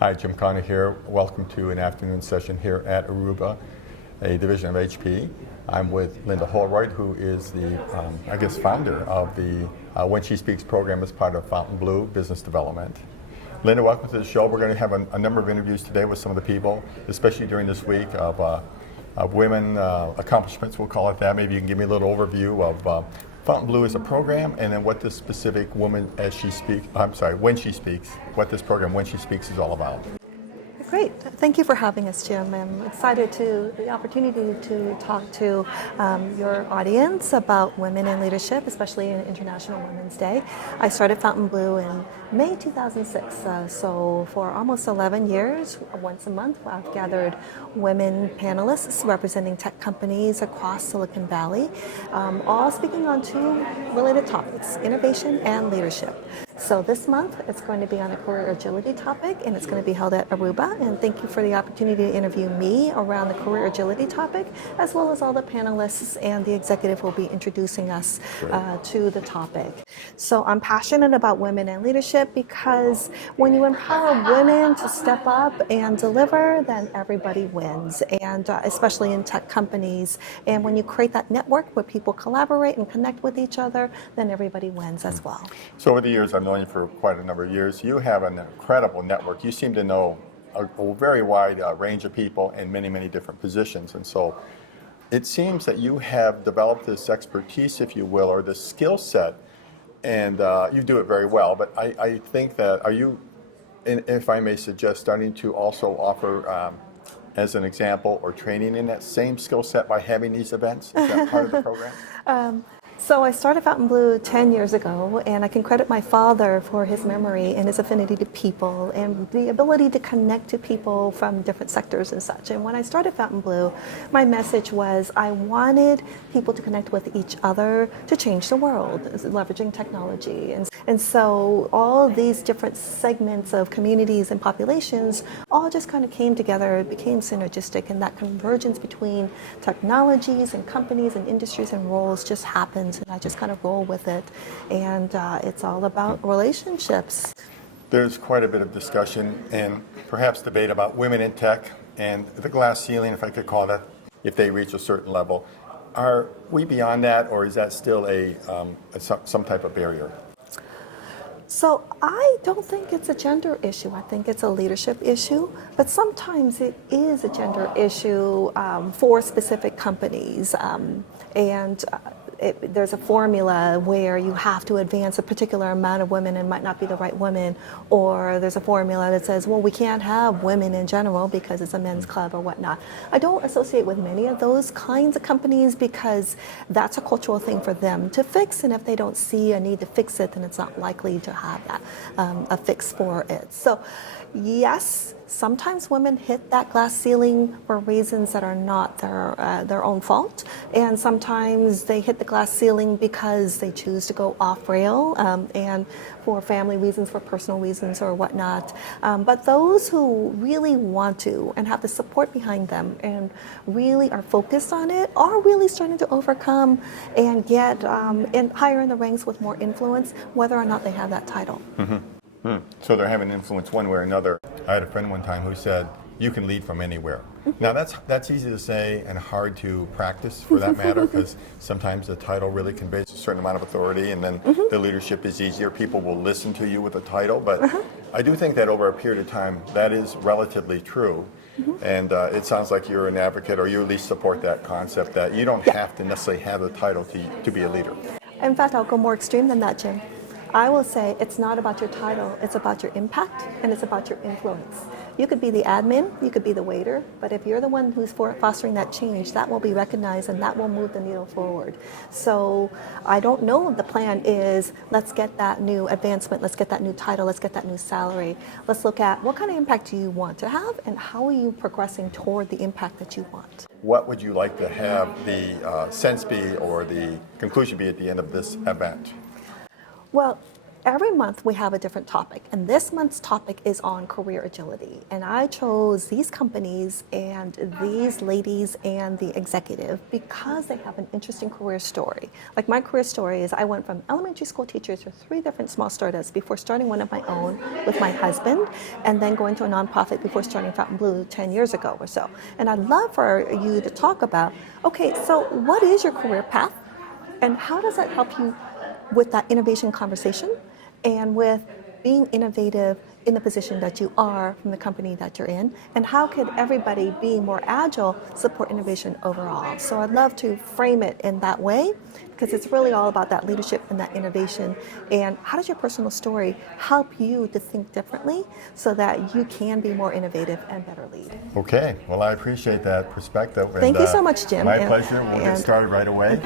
Hi, Jim Connor here. Welcome to an afternoon session here at Aruba, a division of HP. I'm with Linda Holroyd, who is the, founder of the When She Speaks program as part of FountainBlue Business Development. Linda, welcome to the show. We're going to have a number of interviews today with some of the people, especially during this week of women accomplishments, we'll call it that. Maybe you can give me a little overview of FountainBlue as a program, and then what this specific woman when she speaks, what this program When She Speaks is all about. Great. Thank you for having us, Jim. I'm excited to the opportunity to talk to your audience about women in leadership, especially in International Women's Day. I started FountainBlue in May 2006, so for almost 11 years, once a month, I've gathered women panelists representing tech companies across Silicon Valley, all speaking on two related topics, innovation and leadership. So this month, it's going to be on a career agility topic, and it's going to be held at Aruba. And thank you for the opportunity to interview me around the career agility topic, as well as all the panelists and the executive will be introducing us to the topic. So I'm passionate about women and leadership because when you empower women to step up and deliver, then everybody wins, and especially in tech companies. And when you create that network where people collaborate and connect with each other, then everybody wins as well. So over the years, I've known you for quite a number of years. You have an incredible network. You seem to know a very wide range of people in many, many different positions. And so it seems that you have developed this expertise, if you will, or this skill set, and you do it very well. But I think that, are you, if I may suggest, starting to also offer, as an example, or training in that same skill set by having these events? Is that part of the program? So I started FountainBlue 10 years ago, and I can credit my father for his memory and his affinity to people and the ability to connect to people from different sectors and such. And when I started FountainBlue, my message was I wanted people to connect with each other to change the world, leveraging technology. And so all of these different segments of communities and populations all just kind of came together, it became synergistic, and that convergence between technologies and companies and industries and roles just happens. And I just kind of roll with it, and it's all about relationships. There's quite a bit of discussion and perhaps debate about women in tech and the glass ceiling, if I could call that, if they reach a certain level. Are we beyond that, or is that still some type of barrier? So I don't think it's a gender issue. I think it's a leadership issue, but sometimes it is a gender issue for specific companies. There's a formula where you have to advance a particular amount of women and might not be the right women, or there's a formula that says, well, we can't have women in general because it's a men's club or whatnot. I don't associate with many of those kinds of companies because that's a cultural thing for them to fix, and if they don't see a need to fix it, then it's not likely to have that a fix for it. So yes, sometimes women hit that glass ceiling for reasons that are not their own fault, and sometimes they hit the glass ceiling because they choose to go off rail and for family reasons, for personal reasons or whatnot. But those who really want to and have the support behind them and really are focused on it are really starting to overcome and get higher in the ranks with more influence, whether or not they have that title. Mm-hmm. So they're having influence one way or another. I had a friend one time who said, you can lead from anywhere. Now that's easy to say and hard to practice for that matter, because sometimes the title really conveys a certain amount of authority, and then the leadership is easier. People will listen to you with a title, but I do think that over a period of time that is relatively true. And it sounds like you're an advocate, or you at least support that concept that you don't have to necessarily have a title to be a leader. In fact, I'll go more extreme than that, Jim. I will say it's not about your title, it's about your impact and it's about your influence. You could be the admin, you could be the waiter, but if you're the one who's fostering that change, that will be recognized and that will move the needle forward. So I don't know if the plan is, let's get that new advancement, let's get that new title, let's get that new salary. Let's look at what kind of impact do you want to have and how are you progressing toward the impact that you want. What would you like to have the sense be or the conclusion be at the end of this event? Well, every month we have a different topic, and this month's topic is on career agility. And I chose these companies and these ladies and the executive because they have an interesting career story. Like my career story is I went from elementary school teacher to 3 different small startups before starting one of my own with my husband, and then going to a nonprofit before starting FountainBlue 10 years ago or so. And I'd love for you to talk about, okay, so what is your career path, and how does that help you with that innovation conversation and with being innovative in the position that you are from the company that you're in, and how could everybody being more agile support innovation overall? So I'd love to frame it in that way, because it's really all about that leadership and that innovation. And how does your personal story help you to think differently so that you can be more innovative and better lead? Okay, well, I appreciate that perspective. Thank you so much, Jim. My pleasure. We'll get started right away.